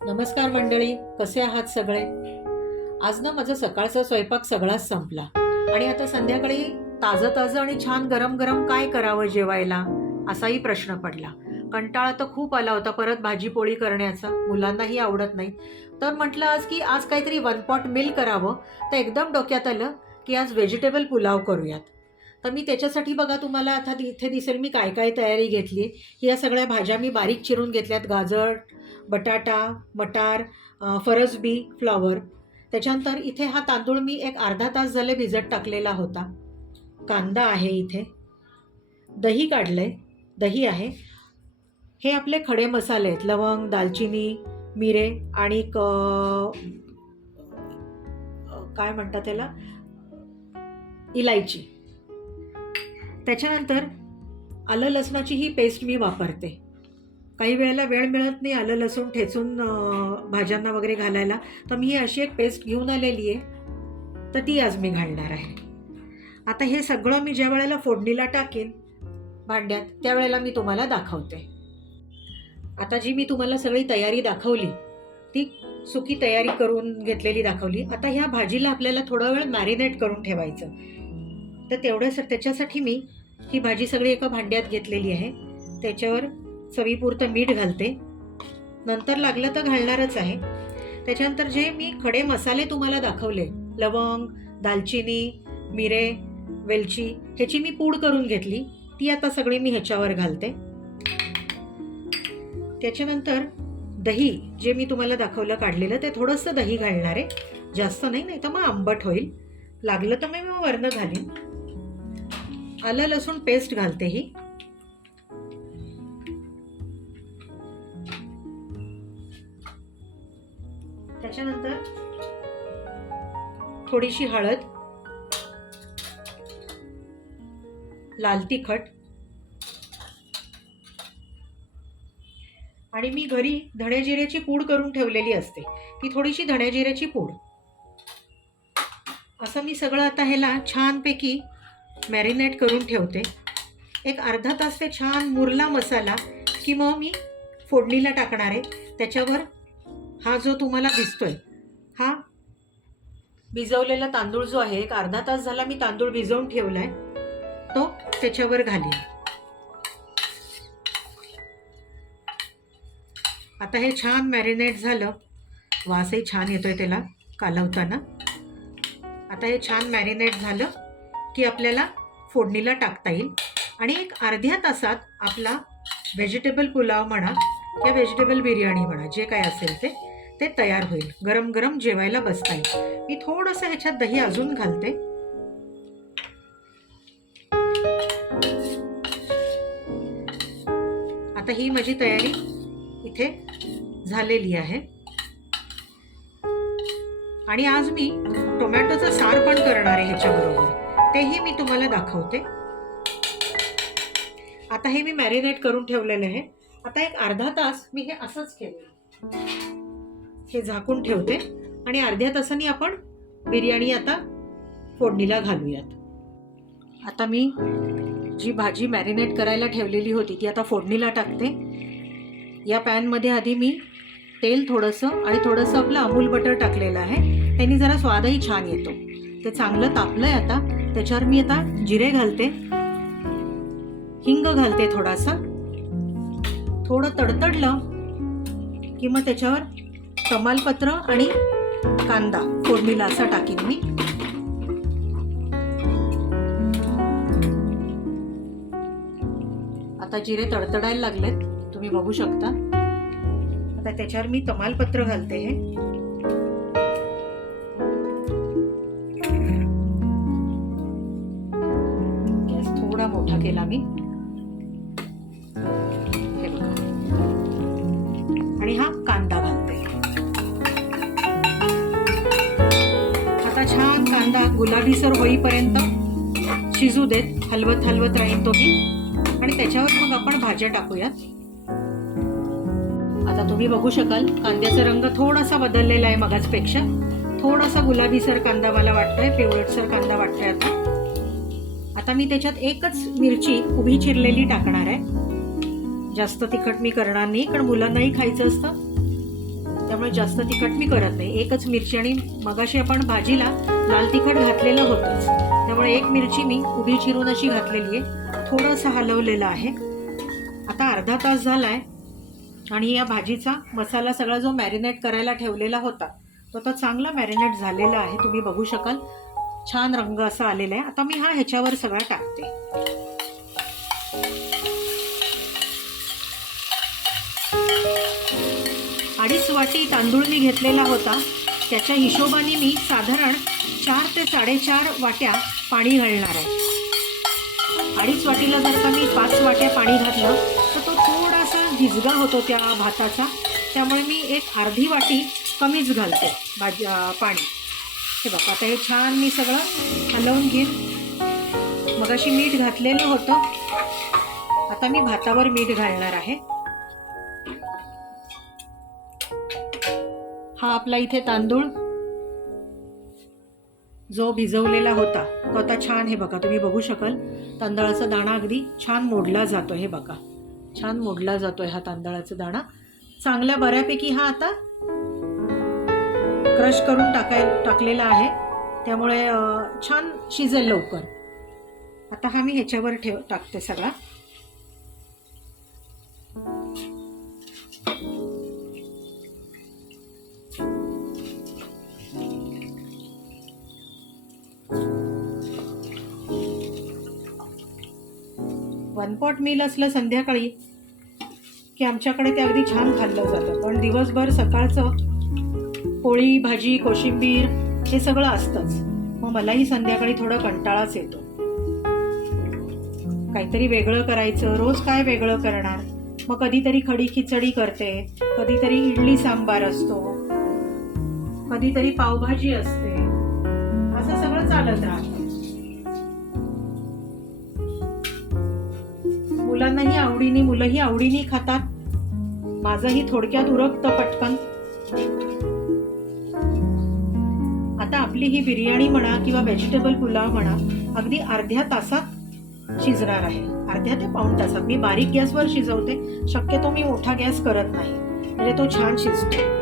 नमस्कार मंडळी, कसे आहात सगळे? आज ना माझा सकाळचा स्वयंपाक सगळाच संपला आणि आता संध्याकाळी ताजं ताजं आणि छान गरम गरम काय करावं जेवायला असाही प्रश्न पडला. कंटाळा तर खूप आला होता परत भाजी पोळी करण्याचा, मुलांनाही आवडत नाही. तर म्हटलं आज काहीतरी वन पॉट मील करावं. तर एकदम डोक्यात आलं की आज व्हेजिटेबल पुलाव करूयात. तर मी त्याच्यासाठी बघा तुम्हाला आता इथे दिसेल मी काय काय तयारी घेतली. या सगळ्या भाज्या मी बारीक चिरून घेतल्यात. गाजर, बटाटा, मटार, फरसबी, फ्लॉवर. त्याच्यानंतर इथे हा तांदूळ मी एक अर्धा तास झाले भिजत टाकलेला होता. कांदा आहे इथे, दही काढलंय, दही आहे. हे आपले खडे मसाले आहेत, लवंग, दालचिनी, मिरे आणि काय म्हणतात त्याला, इलायची. त्याच्यानंतर आलं लसणाची ही पेस्ट मी वापरते. काही वेळेला वेळ मिळत नाही आलं लसूण ठेचून भाज्यांना वगैरे घालायला, तर मी ही अशी एक पेस्ट घेऊन आलेली आहे, तर ती आज मी घालणार आहे. आता हे सगळं मी ज्या वेळेला फोडणीला टाकेन भांड्यात त्यावेळेला मी तुम्हाला दाखवते. आता जी मी तुम्हाला सगळी तयारी दाखवली ती सुकी तयारी करून घेतलेली दाखवली. आता ह्या भाजीला आपल्याला थोडा वेळ मॅरिनेट करून ठेवायचं. तर त्याच्यासाठी मी ही भाजी सगळी एका भांड्यात घेतलेली आहे. त्याच्यावर चवीपुरतं मीठ घालते, नंतर लागलं तर घालणारच आहे. त्याच्यानंतर जे मी खडे मसाले तुम्हाला दाखवले, लवंग, दालचिनी, मिरे, वेलची, ह्याची मी पूड करून घेतली, ती आता सगळी मी ह्याच्यावर घालते. त्याच्यानंतर दही जे मी तुम्हाला दाखवलं काढलेलं, ते थोडंसं दही घालणार आहे, जास्त नाही, नाही तर मग आंबट होईल. लागलं तर मी वरनं घालीन. आलं लसूण पेस्ट घालते ही. त्याच्यानंतर थोडीशी हळद, लाल तिखट, आणि मी घरी धणे जिऱ्याची पूड करून ठेवलेली असते, ती थोडीशी धणे जिऱ्याची पूड. असं मी सगळं आता ह्याला छानपैकी मॅरिनेट करून ठेवते. एक अर्धा तास ते छान मुरला मसाला की मग मी फोडणीला टाकणार आहे. त्याच्यावर हा जो तुम्हाला दिसतोय हा भिजवलेला तांदूळ जो आहे, एक अर्धा तास झाला मी तांदूळ भिजवून ठेवलाय, तो त्याच्यावर घालीन. आता हे छान मॅरिनेट झालं, वासही छान येतोय त्याला कालवताना. आता हे छान मॅरिनेट झालं की आपल्याला फोडणीला टाकता येईल आणि एक अर्ध्या तासात आपला व्हेजिटेबल पुलाव म्हणा या व्हेजिटेबल बिर्याणी म्हणा, जे काय असेल ते तयार होईल. गरम गरम जेवायला बसता येईल. मी थोडंसं ह्याच्यात दही अजून घालते. आता ही माझी तयारी इथे झालेली आहे. आणि आज मी टोमॅटोचं सार पण करणार आहे ह्याच्याबरोबर, तेही मी तुम्हाला दाखवते. आता हे मी मॅरिनेट करून ठेवलेलं आहे. आता एक अर्धा तास मी हे असंच केलं, हे झाकून ठेवते आणि अर्ध्या तासांनी आपण बिर्याणी आता फोडणीला घालूयात. आता मी जी भाजी मॅरिनेट करायला ठेवलेली होती ती आता फोडणीला टाकते. या पॅनमध्ये आधी मी तेल थोडंसं आणि थोडंसं आपलं अमूल बटर टाकलेलं आहे, त्यांनी जरा स्वादही छान येतो. ते चांगलं तापलंय. आता त्याच्यावर मी आता जिरे घालते, हिंग घालते थोडासा. थोडं तडतडलं की मग त्याच्यावर तमालपत्र आणि कांदा फोडणीला असा टाकीन मी. आता जिरे तडतडायला लागलेत, तुम्ही बघू शकता. आता त्याच्यावर मी तमालपत्र घालते. हे गॅस थोडा मोठा केला मी, हे बघा. आणि हा कांदा घालते. आता छान कांदा गुलाबीसर होईपर्यंत शिजू देत. हलवत हलवत राहीन तो मी, आणि त्याच्यावर मग आपण भाज्या टाकूयात. आता तुम्ही बघू शकाल कांद्याचा रंग थोडासा बदललेला आहे मगाचपेक्षा. थोडासा गुलाबीसर कांदा मला वाटतोय, पिवळटसर कांदा वाटतोय. आता मी त्याच्यात एकच मिरची उभी चिरलेली टाकणार आहे. जास्त तिखट मी करणार नाही, कारण मुलांनाही खायचं असतं, त्यामुळे जास्त तिखट मी करत नाही. एकच मिरची, आणि मगाशी आपण भाजीला लाल तिखट घातलेलं होतंच, त्यामुळे एक मिरची मी उभी चिरून अशी घातलेली आहे. थोडंसं हलवलेलं आहे. आता अर्धा तास झाला आहे आणि या भाजीचा मसाला सगळा जो मॅरिनेट करायला ठेवलेला होता तो आता चांगला मॅरिनेट झालेला आहे. तुम्ही बघू शकाल, छान रंग असा आलेला आहे. आता मी हा ह्याच्यावर सगळा टाकते. अडीच वाटी तांदूळ मी घेतलेला होता, त्याच्या हिशोबाने मी साधारण 4 ते 4.5 वाट्या पाणी घालणार आहे. 2.5 वाटीला जर का मी 5 वाट्या पाणी घातलं तर तो थोडासा झिजगा होतो त्या भाताचा, त्यामुळे मी एक अर्धी वाटी कमीच घालते पाणी. हे बघा, आता हे छान मी सगळं हलवून घेईन. मगाशी मीठ घातलेलं होतं, आता मी भातावर मीठ घालणार आहे. हा आपला इथे तांदूळ जो भिजवलेला होता तो आता छान, हे बघा तुम्ही बघू शकाल, तांदळाचा दाणा अगदी छान मोडला जातो. हे बघा, छान मोडला जातोय हा तांदळाचा दाणा. चांगल्या बऱ्यापैकी हा आता क्रश करून टाकलेला आहे, त्यामुळे छान शिजेल लवकर. आता हा मी ह्याच्यावर टाकते सगळा. वन पॉट मील असलं संध्याकाळी की आमच्याकडे ते अगदी छान खाल्लं जातं, पण दिवसभर सकाळचं पोळी भाजी कोशिंबीर हे सगळं असतंच. मग मलाही संध्याकाळी थोडा कंटाळाच येतो, काहीतरी वेगळं करायचं. रोज काय वेगळं करणार? मग कधीतरी खडी खिचडी करते, कधीतरी इडली सांबार असतो, कधीतरी पावभाजी असते, असं सगळं चालत राहतं. मुलांनाही आवडीने, मुलंही आवडीने खातात. माझंही थोडक्यात उरकतं पटकन. आता आपली ही बिर्याणी म्हणा किंवा व्हेजिटेबल पुलाव म्हणा अगदी अर्ध्या तासात शिजणार आहे. अर्ध्या ते पाऊण तासात. मी बारीक गॅसवर शिजवते, शक्यतो मी मोठा गॅस करत नाही, म्हणजे तो छान शिजतो.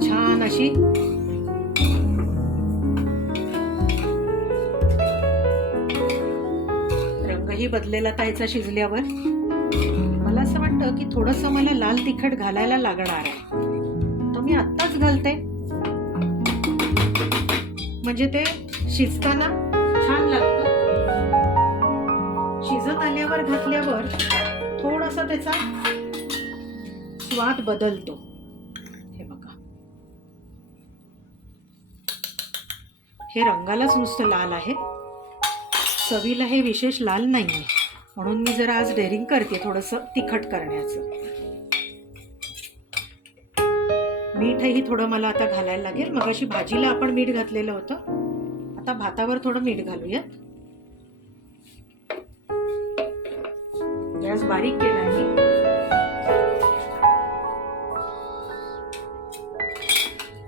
छान अशी रंगही बदलेला त्याचा शिजल्यावर. मला असं वाटतं की थोडंसं मला लाल तिखट घालायला लागणार आहे, तो मी आत्ताच घालते, म्हणजे ते शिजताना छान लागतं. शिजत आल्यावर घातल्यावर थोडासा त्याचा स्वाद बदलतो. हे रंगालाच नुसतं लाल आहे, चवीला हे विशेष लाल नाही आहे, म्हणून मी जरा आज डेअरिंग करते थोडंसं तिखट करण्याचं. मीठही थोडं मला आता घालायला लागेल. मगाशी भाजीला आपण मीठ घातलेलं होतं, आता भातावर थोडं मीठ घालूयात. गॅस बारीक केला आहे.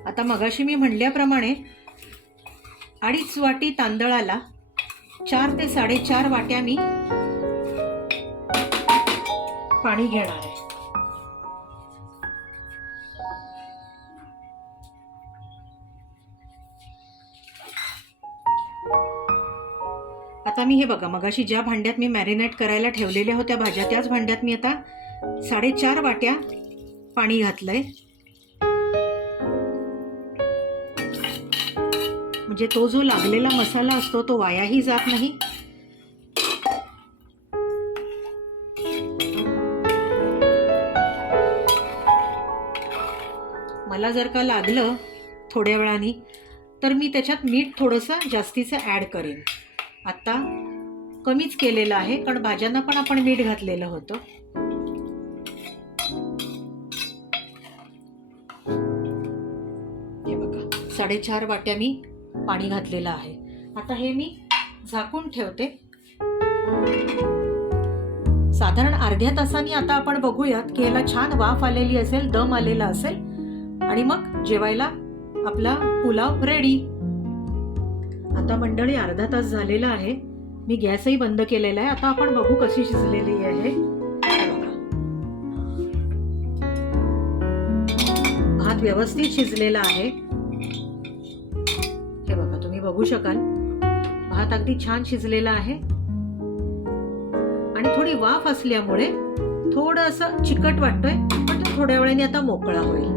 आता मगाशी मी म्हणल्याप्रमाणे 2.5 वाटी तांदळाला 4 ते 4.5 वाट्या मी पाणी घेणार आहे. आता मी हे बघा, मगाशी ज्या भांड्यात मी मॅरिनेट करायला ठेवलेल्या होत्या भाज्या, त्याच भांड्यात मी आता 4.5 वाट्या पाणी घातलंय. म्हणजे तो जो लागलेला मसाला असतो तो वायाही जात नाही. मला जर का लागलं थोड्या वेळाने तर मी त्याच्यात मीठ थोडंसं जास्तीचं ॲड करेन. आता कमीच केलेलं आहे, कारण भाज्यांना पण आपण मीठ घातलेलं होतं. हे बघा, 4.5 वाट्या मी पाणी घातलेलं आहे. आता हे मी झाकून ठेवते. साधारण अर्ध्या तासाने आता आपण बघूयात की याला छान वाफ आलेली असेल, दम आलेला असेल, आणि मग जेवायला आपला पुलाव रेडी. आता मंडळी अर्धा तास झालेला आहे. मी गॅसही बंद केलेला आहे. आता आपण बघू कशी शिजलेली आहे. भात व्यवस्थित शिजलेला आहे. हे बघा, तुम्ही बघू शकाल भात अगदी छान शिजलेला आहे आणि थोडी वाफ असल्यामुळे थोडं असं चिकट वाटतोय, पण तो थोड्या वेळाने आता मोकळा होईल.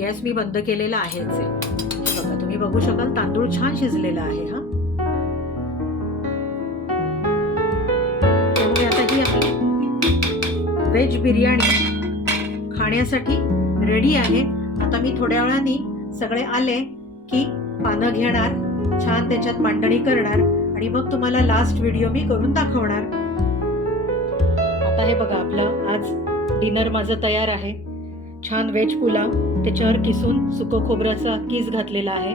गॅस मी बंद केलेला आहेच आहे. बघा, तुम्ही बघू शकाल तांदूळ छान शिजलेला आहे. हा, त्यामुळे आता ही आपली व्हेज बिर्याणी खाण्यासाठी रेडी आहे. आता मी थोड्या वेळाने सगळे आले की पानं घेणार, छान त्याच्यात मांडणी करणार आणि मग तुम्हाला लास्ट व्हिडिओ मी करून दाखवणार. आता हे बघा, आपलं आज डिनर माझं तयार आहे. छान व्हेज पुलाव, त्याच्यावर किसून सुकं खोबऱ्याचा कीस घातलेला आहे,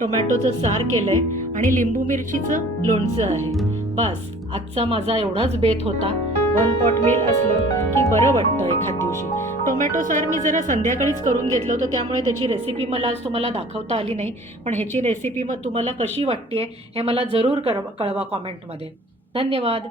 टोमॅटोचं सार केलंय आणि लिंबू मिरचीचं लोणचं आहे. बस आजचा माझा एवढाच बेत होता. 1 पॉट मील असलं की बरं वाटतं एखाद दिवशी. टोमॅटो सार मी जरा संध्याकाळीच करून घेतलं होतं, त्यामुळे त्याची रेसिपी मला आज तुम्हाला दाखवता आली नाही. पण ह्याची रेसिपी मग तुम्हाला कशी वाटते हे मला जरूर कळवा कॉमेंटमध्ये. धन्यवाद.